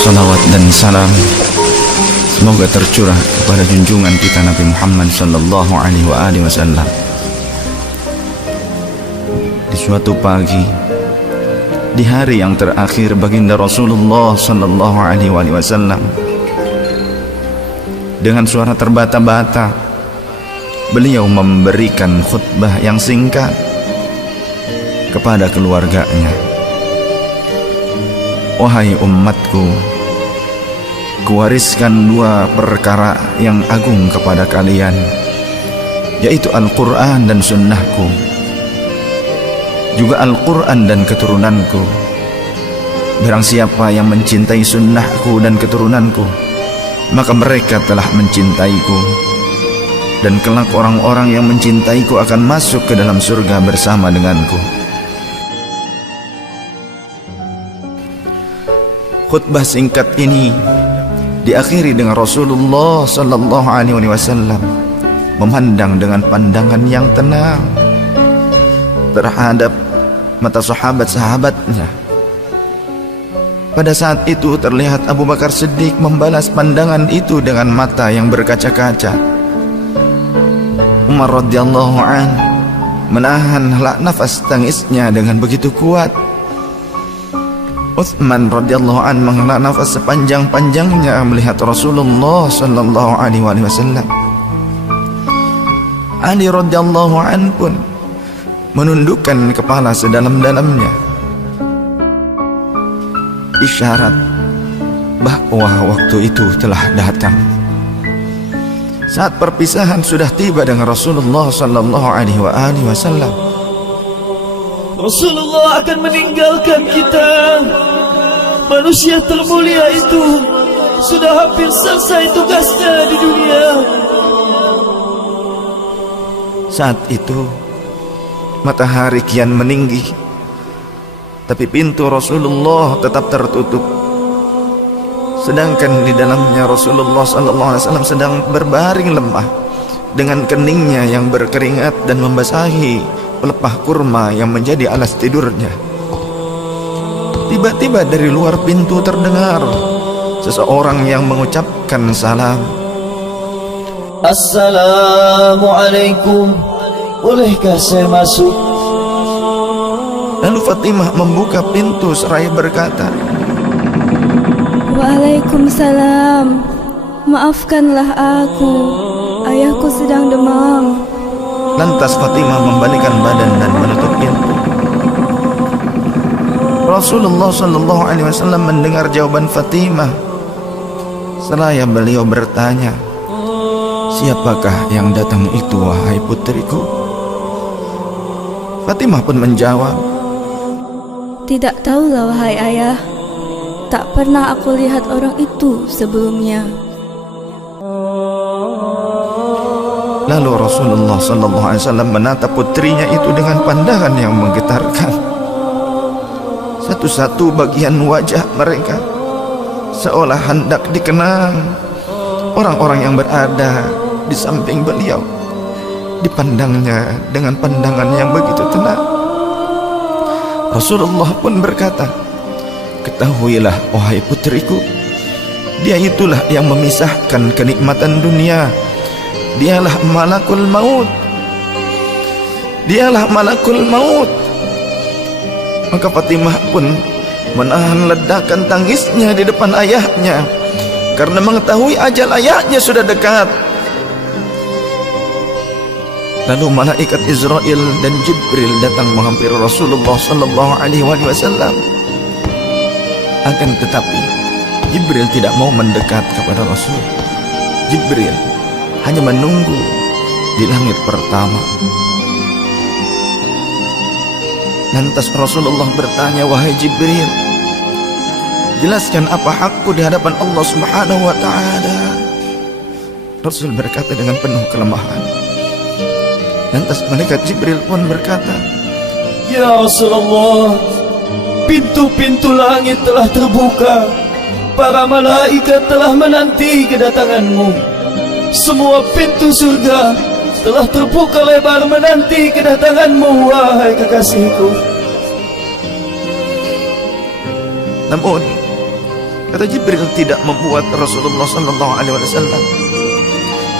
Salawat dan salam semoga tercurah kepada junjungan kita Nabi Muhammad sallallahu alaihi wasallam. Di suatu pagi, di hari yang terakhir baginda Rasulullah sallallahu alaihi wasallam, dengan suara terbata-bata beliau memberikan khutbah yang singkat kepada keluarganya. Wahai umatku, kuwariskan dua perkara yang agung kepada kalian, yaitu Al-Quran dan sunnahku, juga Al-Quran dan keturunanku. Barang siapa yang mencintai sunnahku dan keturunanku, maka mereka telah mencintaiku, dan kelak orang-orang yang mencintaiku akan masuk ke dalam surga bersama denganku. Khutbah singkat ini diakhiri dengan Rasulullah sallallahu alaihi wasallam memandang dengan pandangan yang tenang terhadap mata sahabat-sahabatnya. Pada saat itu terlihat Abu Bakar Siddiq membalas pandangan itu dengan mata yang berkaca-kaca. Umar radhiyallahu an menahan nafas tangisnya dengan begitu kuat. Utsman radhiyallahu an menghela nafas sepanjang-panjangnya melihat Rasulullah sallallahu alaihi wasallam. Ali radhiyallahu an pun menundukkan kepala sedalam-dalamnya, isyarat bahwa waktu itu telah datang. Saat perpisahan sudah tiba dengan Rasulullah sallallahu alaihi wasallam. Rasulullah akan meninggalkan kita. Manusia termulia itu sudah hampir selesai tugasnya di dunia. Saat itu matahari kian meninggi, tapi pintu Rasulullah tetap tertutup. Sedangkan di dalamnya Rasulullah sallallahu alaihi wasallam sedang berbaring lemah dengan keningnya yang berkeringat dan membasahi pelepah kurma yang menjadi alas tidurnya. Tiba-tiba dari luar pintu terdengar seseorang yang mengucapkan salam. Assalamualaikum, bolehkah saya masuk? Lalu Fatimah membuka pintu seraya berkata, Waalaikumsalam, maafkanlah aku, ayahku sedang demam. Lantas Fatimah membalikkan badan dan menutup pintu. Rasulullah sallallahu alaihi wasallam mendengar jawaban Fatimah. Seraya beliau bertanya, siapakah yang datang itu, wahai putriku? Fatimah pun menjawab, Tidak tahulah wahai ayah, tak pernah aku lihat orang itu sebelumnya. Lalu Rasulullah sallallahu alaihi wasallam menatap putrinya itu dengan pandangan yang menggetarkan. Satu-satu bagian wajah mereka seolah hendak dikenang. Orang-orang yang berada di samping beliau dipandangnya dengan pandangan yang begitu tenang. Rasulullah pun berkata, ketahuilah wahai putriku, dia itulah yang memisahkan kenikmatan dunia. Dialah malakul maut. Dialah malakul maut. Maka Fatimah pun menahan ledakan tangisnya di depan ayahnya karena mengetahui ajal ayahnya sudah dekat. Lalu malaikat Israel dan Jibril datang menghampiri Rasulullah sallallahu alaihi wasallam. Akan tetapi Jibril tidak mau mendekat kepada Rasul. Jibril hanya menunggu di langit pertama. Lantas Rasulullah bertanya, wahai Jibril, jelaskan apa hakku di hadapan Allah Subhanahu wa ta'ala. Rasul berkata dengan penuh kelemahan. Lantas malaikat Jibril pun berkata, Ya Rasulullah, pintu-pintu langit telah terbuka. Para malaikat telah menanti kedatanganmu. Semua pintu surga telah terbuka lebar menanti kedatanganmu, wahai kekasihku. Namun Kata Jibril tidak membuat Rasulullah sallallahu alaihi wasallam.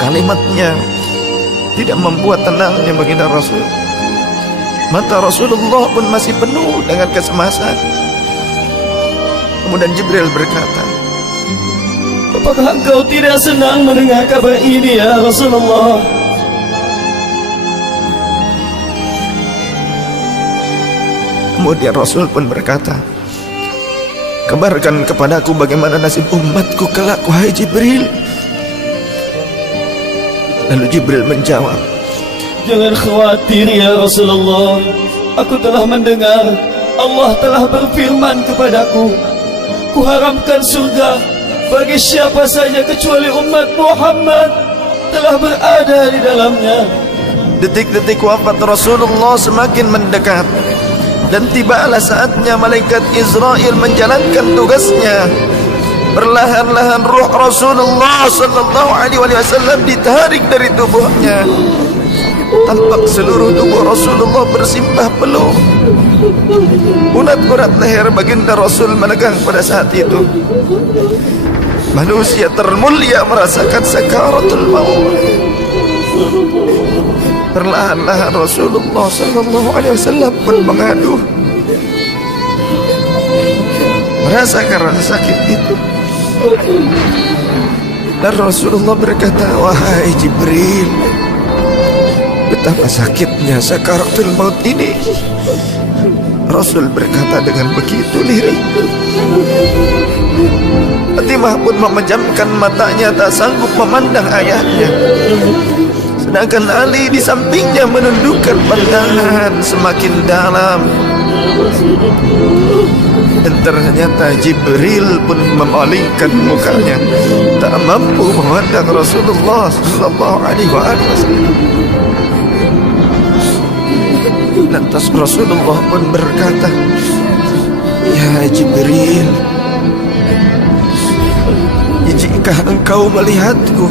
Kalimatnya tidak membuat tenangnya baginda Rasul. Mata Rasulullah pun masih penuh dengan kecemasan. Kemudian Jibril berkata, apakah engkau tidak senang mendengar kabar ini ya Rasulullah? Kemudian Rasul pun berkata, kabarkan kepadaku bagaimana nasib umatku kelak, wahai Jibril. Lalu Jibril menjawab, jangan khawatir ya Rasulullah. Aku telah mendengar Allah telah berfirman kepadaku, kuharamkan surga bagi siapa saja kecuali umat Muhammad telah berada di dalamnya. Detik-detik wafat Rasulullah semakin mendekat, dan tibalah saatnya malaikat Israel menjalankan tugasnya. Perlahan-lahan ruh Rasulullah sallallahu alaihi wasallam ditarik dari tubuhnya. Tampak seluruh tubuh Rasulullah bersimbah peluh. Urat-urat leher baginda Rasul menegang pada saat itu. Manusia termulia merasakan sakaratul maut. Perlahan-lahan Rasulullah sallallahu alaihi wasallam pun mengadu, merasakan rasa sakit itu. Dan Rasulullah berkata, wahai Jibril, betapa sakitnya sakaratul maut ini. Rasul berkata dengan begitu lirih. Fatimah pun memejamkan matanya, tak sanggup memandang ayahnya. Sedangkan Ali di sampingnya menundukkan pandangan semakin dalam. Dan ternyata Jibril pun memalingkan mukanya, tak mampu memandang Rasulullah sallallahu alaihi wasallam. Lantas Rasulullah pun berkata, ya Jibril, jika engkau melihatku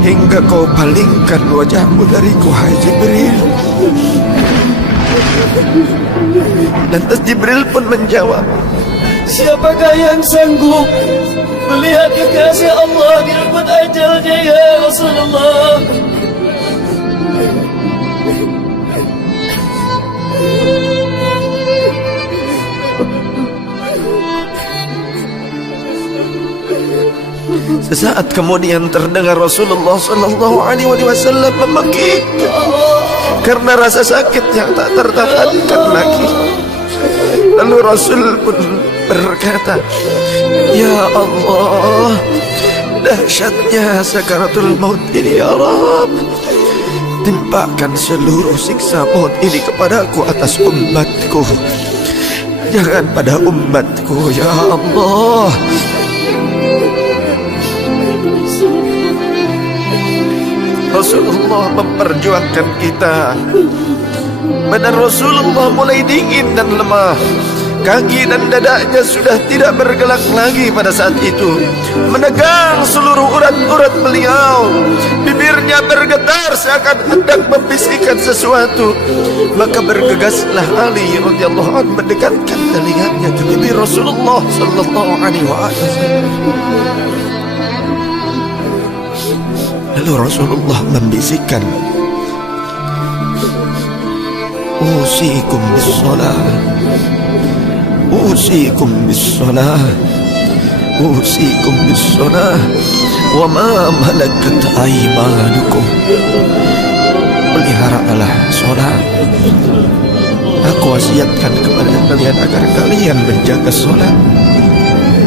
hingga kau palingkan wajahmu dariku, hai Jibril. Lantas Jibril pun menjawab, siapakah yang sanggup melihat kekasih Allah direbut ajalnya ya Rasulullah? Sesaat kemudian terdengar Rasulullah sallallahu alaihi wasallam memekik karena rasa sakit yang tak tertahankan lagi. Lalu Rasul pun berkata, ya Allah, dahsyatnya sakaratul maut ini ya Rabb. Timpakan seluruh siksa maut ini kepadaku atas umatku, jangan pada umatku ya Allah. Rasulullah memperjuangkan kita. Badan Rasulullah mulai dingin dan lemah. Kaki dan dadanya sudah tidak bergerak lagi pada saat itu. Menegang seluruh urat-urat beliau. Bibirnya bergetar seakan hendak membisikkan sesuatu. Maka bergegaslah Ali radhiyallahu anhu mendekatkan telinganya ke bibir Rasulullah sallallahu alaihi wasallam. Lalu Rasulullah membisikkan, usikum bis-shalah, usikum bis-shalah, usikum bis-shalah, wa ma malakat aymanukum. Peliharalah sholat. Aku wasiatkan kepada kalian agar kalian menjaga sholat.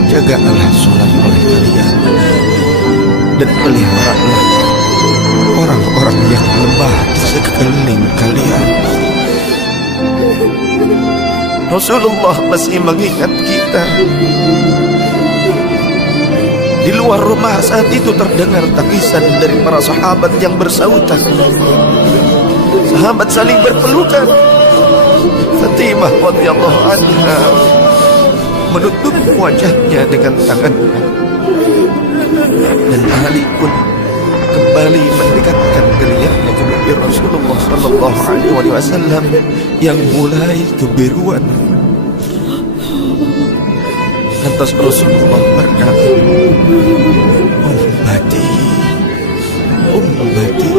Jagalah sholat oleh kalian, dan peliharalah orang-orang yang lemah di sekeliling kalian. Rasulullah masih mengingat kita. Di luar rumah saat itu terdengar tangisan dari para sahabat yang bersautan. Sahabat saling berpelukan. Fatimah radhiyallahu anha menutup wajahnya dengan tangannya, dan Ali pun kembali mendekatkan telinganya ke bibir Rasulullah sallallahu alaihi wasallam yang mulai kebiruan. Lantas Rasulullah berkata, ummati, ummati,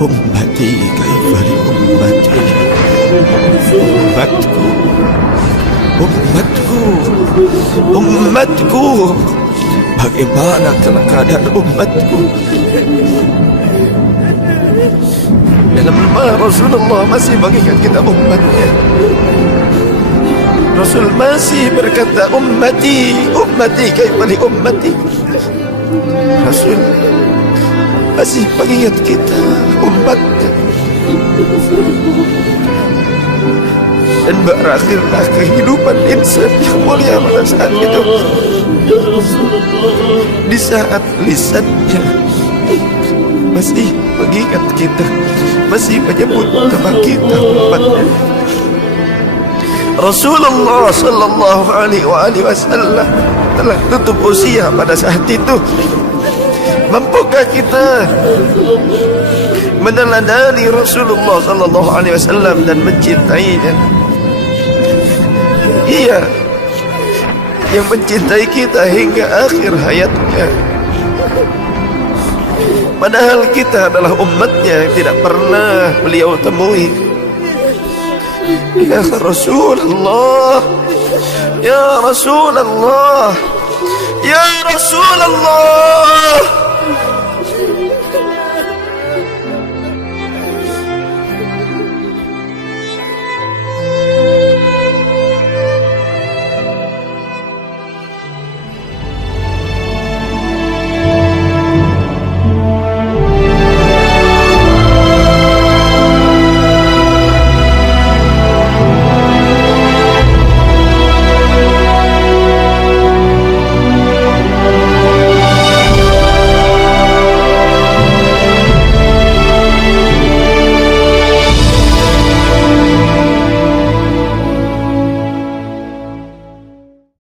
ummati, kaifali ummati, ummatku, ummatku, umatku, bagaimana keadaan umatku? Dalam Rasulullah masih mengingat kita umatnya. Rasul masih berkata, ummati, ummati, kaifali ummati. Rasul masih mengingat kita umatnya. Dan berakhirlah kehidupan insan yang mulia pada saat itu. Di saat lisannya masih mengingat kita, masih menyebut nama kita umatnya. Rasulullah sallallahu alaihi wasallam telah tutup usia pada saat itu. Mampukah kita meneladani Rasulullah sallallahu alaihi wasallam dan mencintainya? Ia yang mencintai kita hingga akhir hayatnya. Padahal kita adalah umatnya yang tidak pernah beliau temui. Ya Rasulullah, ya Rasulullah, ya Rasulullah.